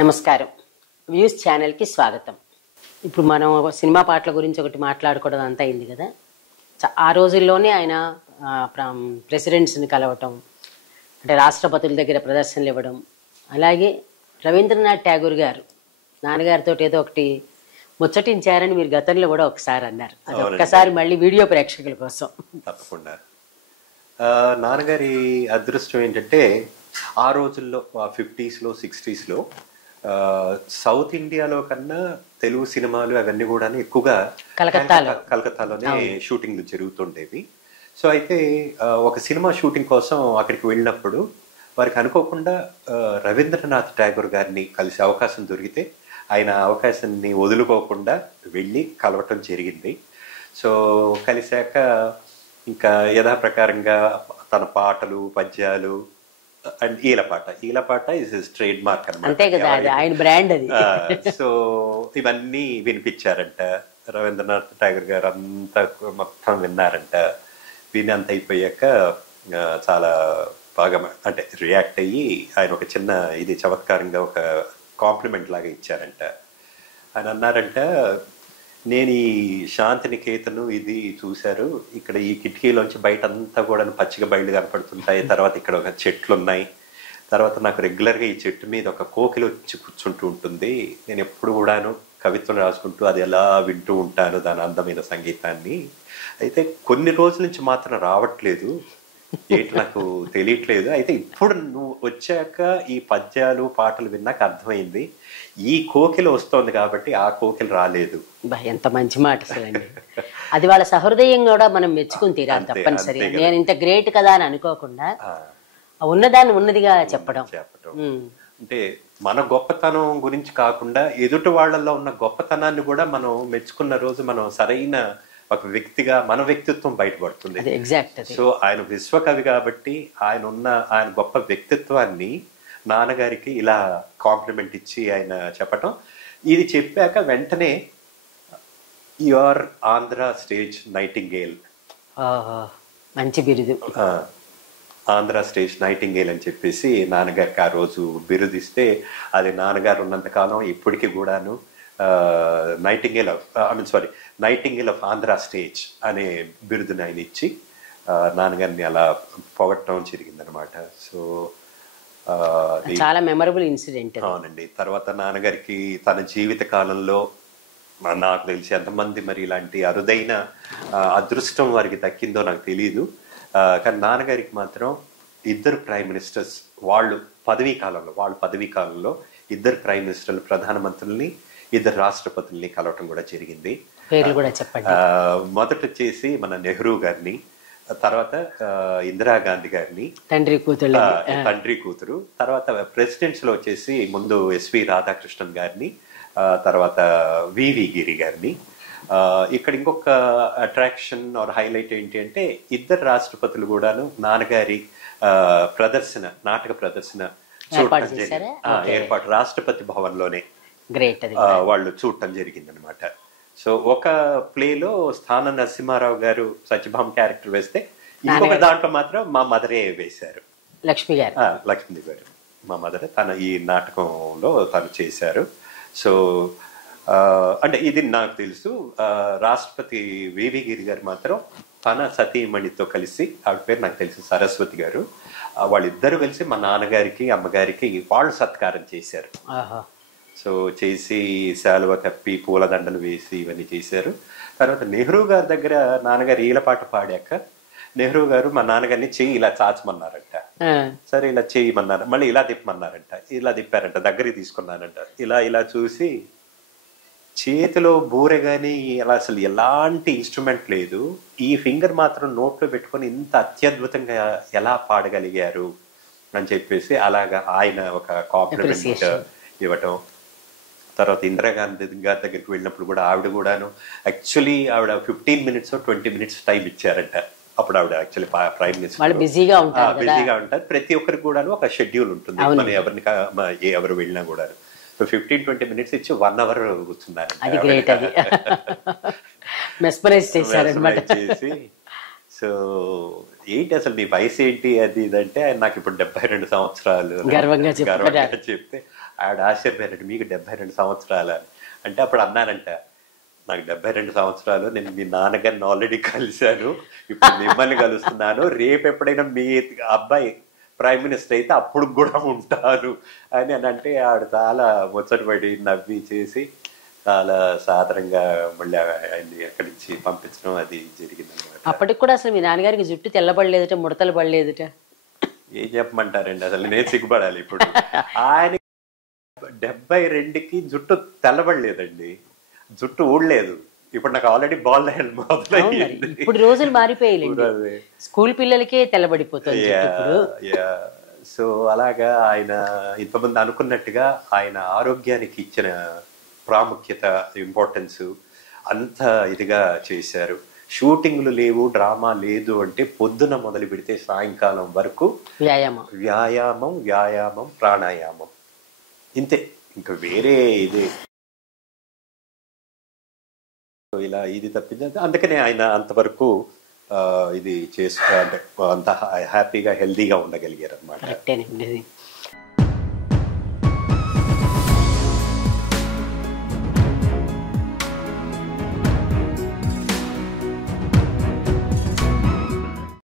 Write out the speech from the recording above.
నమస్కారం. వ్యూస్ ఛానల్కి స్వాగతం. ఇప్పుడు మనం సినిమా పాటల గురించి ఒకటి మాట్లాడుకోవడం అంతా అయింది కదా. ఆ రోజుల్లోనే ఆయన ప్రెసిడెంట్స్ని కలవటం, అంటే రాష్ట్రపతుల దగ్గర ప్రదర్శనలు ఇవ్వడం, అలాగే రవీంద్రనాథ్ ఠాగూర్ గారు నాన్నగారితో ఏదో ఒకటి ముచ్చటించారని మీరు గతంలో కూడా ఒకసారి అన్నారు. అది ఒక్కసారి మళ్ళీ వీడియో ప్రేక్షకుల కోసం. తప్పకుండా. నాన్నగారి అదృష్టం ఏంటంటే ఆ రోజుల్లో 50s, 60s సౌత్ ఇండియాలో కన్నా తెలుగు సినిమాలు అవన్నీ కూడా ఎక్కువగా కలకత్తాలోనే షూటింగ్లు జరుగుతుండేవి. సో అయితే ఒక సినిమా షూటింగ్ కోసం అక్కడికి వెళ్ళినప్పుడు వారికి అనుకోకుండా రవీంద్రనాథ్ ఠాగూర్ గారిని కలిసే అవకాశం దొరికితే ఆయన అవకాశాన్ని వదులుకోకుండా వెళ్ళి కలవటం జరిగింది. సో కలిశాక ఇంకా యథాప్రకారంగా తన పాటలు, పద్యాలు and Eelapata is his trade mark అన్నమాట. సో ఇవన్నీ వినిపించారంట. రవీంద్రనాథ్ ఠాగూర్ గారు అంతా మొత్తం విన్నారంట. విని అంత అయిపోయాక చాలా బాగా అంటే రియాక్ట్ అయ్యి ఆయన ఒక చిన్న ఇది చమత్కారంగా ఒక కాంప్లిమెంట్ లాగా ఇచ్చారంట. ఆయన అన్నారంట, నేను ఈ శాంతినికేతను ఇది చూశారు, ఇక్కడ ఈ కిటికీలోంచి బయట అంతా కూడా పచ్చిక బయలు కనపడుతుంటాయి, తర్వాత ఇక్కడ ఒక చెట్లు ఉన్నాయి, తర్వాత నాకు రెగ్యులర్గా ఈ చెట్టు మీద ఒక కోకిల వచ్చి కూర్చుంటూ ఉంటుంది, నేను ఎప్పుడు కూడాను కవిత్వం రాసుకుంటూ అది ఎలా వింటూ ఉంటాను దాని అందమైన సంగీతాన్ని, అయితే కొన్ని రోజుల నుంచి మాత్రం రావట్లేదు, ఏంటి నాకు తెలియట్లేదు, అయితే ఇప్పుడు నువ్వు వచ్చాక ఈ పద్యాలు పాటలు విన్నాక అర్థమైంది ఈ కోకిల వస్తోంది కాబట్టి ఆ కోకిల రాలేదు. ఎంత మంచి మాట అసలండి. అది వాళ్ళ సహృదయం కూడా మనం మెచ్చుకుని తీరాలి తప్పనిసరి. నేను ఇంత గ్రేట్ కదా అని అనుకోకుండా ఉన్నదాన్ని ఉన్నదిగా చెప్పడం. అంటే మన గొప్పతనం గురించి కాకుండా ఎదుటి వాళ్ళల్లో ఉన్న గొప్పతనాన్ని కూడా మనం మెచ్చుకున్న రోజు మనం సరైన ఒక వ్యక్తిగా మన వ్యక్తిత్వం బయటపడుతుంది. సో ఆయన విశ్వకవి కాబట్టి ఆయన గొప్ప వ్యక్తిత్వాన్ని నాన్నగారికి ఇలా కాంప్లిమెంట్ ఇచ్చి ఆయన చెప్పటం, ఇది చెప్పాక వెంటనే యువర్ ఆంధ్ర స్టేజ్ నైటింగేల్, మంచి బిరుదు, ఆంధ్ర స్టేజ్ నైటింగేల్ అని చెప్పేసి నాన్నగారికి ఆ రోజు బిరుదిస్తే అది నాన్నగారు ఉన్నంతకాలం ఇప్పటికీ కూడాను నైటింగేల్ ఆఫ్ ఆంధ్ర స్టేజ్ అనే బిరుదుని ఆయన ఇచ్చి నాన్నగారిని అలా పొగట్టడం జరిగిందనమాట. సో చాలా మెమరబుల్ ఇన్సిడెంట్. అవునండి. తర్వాత నాన్నగారికి తన జీవిత కాలంలో నాకు తెలిసి ఎంతమంది మరి ఇలాంటి అరుదైన అదృష్టం వారికి దక్కిందో నాకు తెలియదు, కానీ నాన్నగారికి మాత్రం ఇద్దరు ప్రైమ్ మినిస్టర్స్ వాళ్ళ పదవీ కాలంలో ఇద్దరు ప్రైమ్ మినిస్టర్లు, ప్రధానమంత్రుల్ని, ఇద్దరు రాష్ట్రపతుల్ని కలవటం కూడా జరిగింది. మొదట వచ్చేసి మన నెహ్రూ గారిని, తర్వాత ఇందిరాగాంధీ గారిని, తండ్రి కూతురు, తర్వాత ప్రెసిడెంట్స్ లో వచ్చేసి ముందు ఎస్వి రాధాకృష్ణన్ గారిని, తర్వాత వివి గిరి గారిని. ఇక్కడ ఇంకొక అట్రాక్షన్ ఆర్ హైలైట్ ఏంటి అంటే ఇద్దరు రాష్ట్రపతులు కూడాను నాన్నగారి నాటక ప్రదర్శన ఏర్పాటు రాష్ట్రపతి భవన్ లోనే వాళ్ళు చూడటం జరిగింది అనమాట. సో ఒక ప్లేలో స్థాన నరసింహారావు గారు సత్యభామ క్యారెక్టర్ వేస్తే ఇంకొక దాంట్లో మాత్రం మా మదరే వేశారు, లక్ష్మి గారు మా మదరే ఈ నాటకంలో తను చేశారు. సో అంటే ఇది నాకు తెలుసు. రాష్ట్రపతి వివి గిరి గారు మాత్రం తన సతీమణితో కలిసి, ఆవిడ పేరు నాకు తెలుసు సరస్వతి గారు, వాళ్ళిద్దరూ కలిసి మా నాన్నగారికి అమ్మగారికి వాళ్ళు సత్కారం చేశారు. సో చేసి శాలువ కప్పి పూలదండలు వేసి ఇవన్నీ చేశారు. తర్వాత నెహ్రూ గారి దగ్గర నాన్నగారు ఈలపాట పాడాక నెహ్రూ గారు మా నాన్నగారిని చెయ్యి ఇలా చాచమన్నారంట. సరే ఇలా చేయమన్నారు, మళ్ళీ ఇలా తిప్పమన్నారంట, ఇలా తిప్పారంట, దగ్గరికి తీసుకున్నారంట, ఇలా చూసి చేతిలో బూరె గాని అసలు ఎలాంటి ఇన్స్ట్రుమెంట్ లేదు, ఈ ఫింగర్ మాత్రం నోట్లో పెట్టుకొని ఇంత అత్యద్భుతంగా ఎలా పాడగలిగారు అని చెప్పేసి అలాగా ఆయన ఒక కాంప్లిమెంట్ ఇవ్వటం. తర్వాత ఇందిరాగాంధీ గారి దగ్గరికి వెళ్ళినప్పుడు కూడా ఆవిడ కూడాను యాక్చువల్లీ ఆవిడ 15 minutes or 20 minutes టైం ఇచ్చారంట. అప్పుడు ఆవిడ యాక్చువల్లీ ప్రైమ్ మినిస్టర్ బిజీగా ఉంటారు. ప్రతి ఒక్కరికి కూడా ఒక షెడ్యూల్ ఉంటుంది, మనం ఎవరు వెళ్ళినా కూడా. సో 15-20 minutes ఇచ్చి 1 hour కూర్చున్నారు. సో ఏంటి అసలు నీ వయసు ఏంటి అది ఇదంటే నాకు ఇప్పుడు 72 సంవత్సరాలు గర్వంగా చెప్తే ఆవిడ ఆశ్చర్యపోయారంట, మీకు 72 సంవత్సరాలు అంటే అప్పుడు అన్నానంట, నాకు 72 సంవత్సరాలు, నేను మీ నాన్నగారిని ఆల్రెడీ కలిశాను, ఇప్పుడు మిమ్మల్ని కలుస్తున్నాను, రేపు ఎప్పుడైనా మీ అబ్బాయి ప్రైమ్ మినిస్టర్ అయితే అప్పుడు కూడా ఉంటాను అని అంటే ఆవిడ చాలా ముచ్చటపడి నవ్వి చేసి చాలా సాధారణంగా మళ్ళీ ఆయన్ని అక్కడి నుంచి పంపించడం అది జరిగింది అనమాట. అప్పటికి కూడా అసలు మీ నాన్నగారికి జుట్టు తెల్లబడలేదుట, ముడతలు పడలేదుట. ఏం చెప్పమంటారండి, అసలు నేను సిగ్గుపడాలి ఇప్పుడు. ఆయన 72కి జుట్టు తెల్లబడలేదండి, జుట్టు ఊడలేదు. ఇప్పుడు నాకు ఆల్రెడీ బాల్ మొదలైంది. ఇప్పుడు రోజులు మారిపోయాయి, స్కూల్ పిల్లలకే తెల్లబడిపోతుంది. సో అలాగా ఆయన ఇంతమంది అనుకున్నట్టుగా ఆయన ఆరోగ్యానికి ఇచ్చిన ప్రాముఖ్యత, ఇంపార్టెన్స్ అంత ఇదిగా చేశారు. షూటింగ్లు లేవు, డ్రామా లేదు అంటే పొద్దున మొదలు పెడితే సాయంకాలం వరకు వ్యాయామం ప్రాణాయామం, ఇంతే, ఇంకా వేరే ఇది ఇలా ఇది తప్పింది. అందుకనే ఆయన అంతవరకు ఇది చేసుకో అంటే అంత హ్యాపీగా హెల్దీగా ఉండగలిగారు అనమాట.